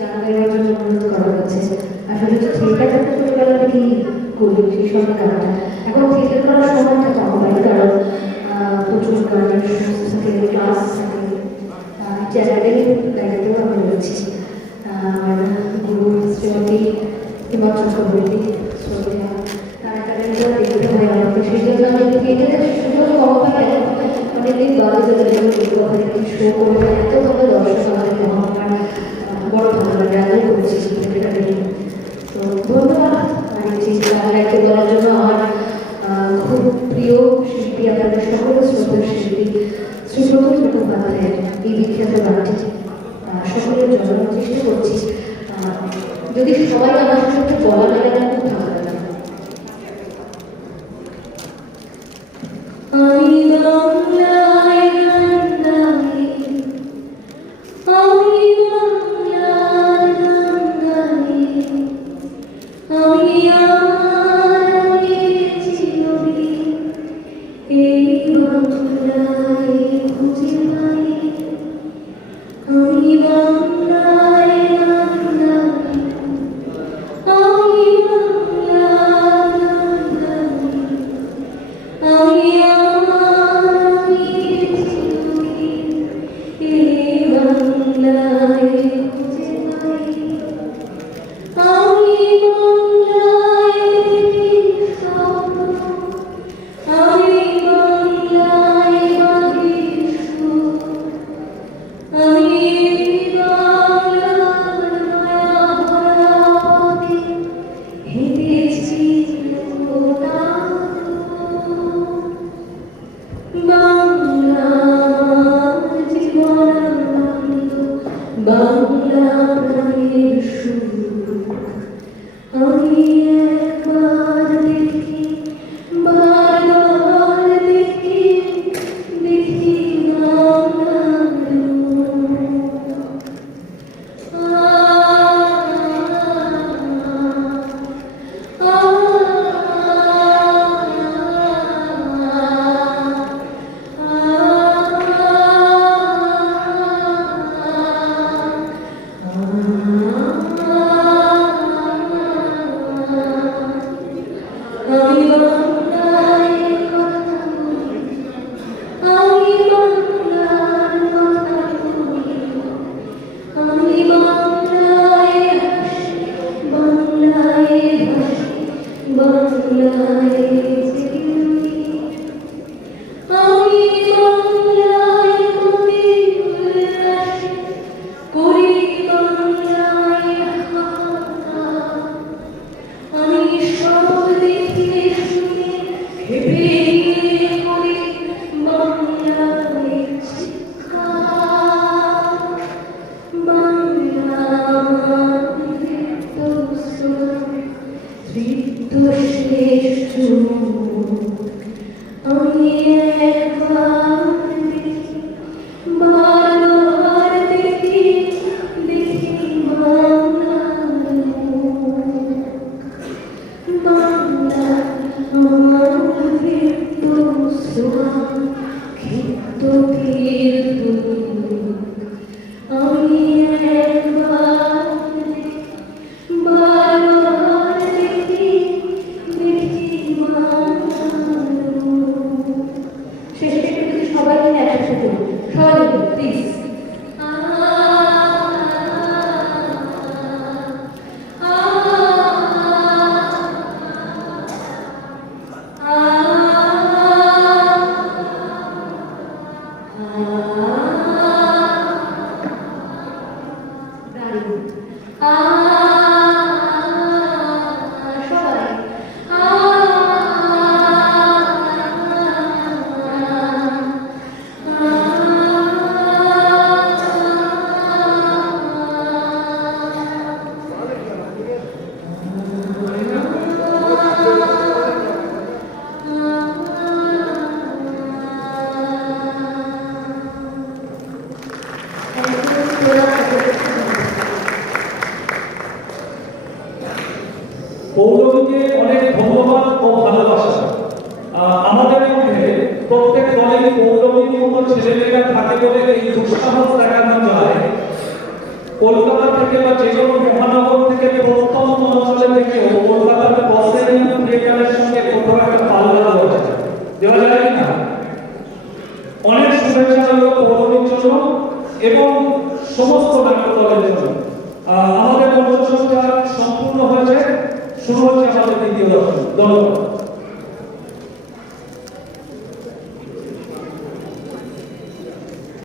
গান গাইবার জন্য অনুরোধ করা হচ্ছে। আসলে থিয়েটারটা ছোটবেলা থেকেই করি সেই সব গানটা। এখন থিয়েটার করার সময়টা কম হয়, কারণ প্রচুর গানের থাকে, ক্লাস থাকে, চ্যানেলের দায়িত্ব আমি রয়েছি। আর গুরু শ্রীমতী হিমা চক্রবর্তী শ্রদ্ধা তার ট্যালেন্টটা দেখতে হয় আমাকে, সেই জন্য আমি থিয়েটারের সুযোগ কম পাই। অনেকদিন বাদে দেখবো শো করবে, এত ভালো দর্শক আমাদের আমার বড় ভালো লাগে, আগে করেছি থিয়েটারটা দেখে। তো ধন্যবাদ গান গাইতে বলার জন্য। আমার খুব প্রিয় শিল্পী, আপনাদের সকল শ্রদ্ধেয় শিল্পী শ্রীব্রত মুখোপাধ্যায়ের এই বিখ্যাত গানটি সকলের জন্য চেষ্টা করছি। যদি সবাই আমার সাথে বলা লাগে না, খুব ভালো লাগে। আমি বাংলায় গান গাই, আমি বাংলায় গান গাই, আমি আমার চিরদিন এই বাংলায় খুঁজে পাই। আমি বাংলায় গান গাই, আমি বাংলায় গান গাই, আমি আমার চিরদিন এই বাংলায় খুঁজে পাই। আমি বাংলায় দেখি স্বপ্ন, আমি বাংলায় বাঁধি সুর, আমি বাংলার মায়া পথে হেঁটেছি বাংলার জীবনানন্দ, বাংলা প্রাণের সুর। আমি একবার দেখি, বারবার দেখি, দেখি বাংলার আমি বাংলায় কথা বলি, আমি বাংলার কথা বলি, আমি বাংলায় হাসি, বাংলায় ভাসি, বাংলায় চিরদিন। আমি বাংলায় করি উল্লাসে, করি বাংলায় হাহাকার, আমি সব দেখে শুনে ভেবে করি বাংলায় চিৎকার। বাংলা আমার তৃপ্ত স্রোত, তৃপ্ত শ্রেষ্ঠ মুখ। আমি একবার দেখি, বারবার দেখি, দেখি বাংলার মুখ। বাংলা আমার ক্ষিপ্ত সোহাগ, ক্ষিপ্ত কীর্তন। আমি একবার দেখি, বারবার দেখি, দেখি বাংলার মুখ। শেষে একটু সবাই মিলে একসাথে সবাই প্লিজ। পৌলমীকে অনেক ধন্যবাদ ও ভালোবাসা। আমাদের মধ্যে প্রত্যেক দলেই পৌলমীর মতো ছেলেমেয়েরা থাকে বলে এই দুঃসাহস দেখানো যায় কলকাতা থেকে বা যে কোনো মহানগর থেকে প্রত্যন্ত অঞ্চলে থেকেও কলকাতার প্রসেনিয়াম থিয়েটারের সঙ্গে কোথাও একটা পাল্লা দেওয়া যায় কিনা? অনেক শুভেচ্ছা রইল পৌরনীর জন্য এবং সমস্ত নাট্য দলের জন্য। আমাদের মঞ্চসজ্জা সম্পূর্ণ হয়েছে, শুরু হচ্ছে আমাদের দ্বিতীয় দর্শন। ধন্যবাদ।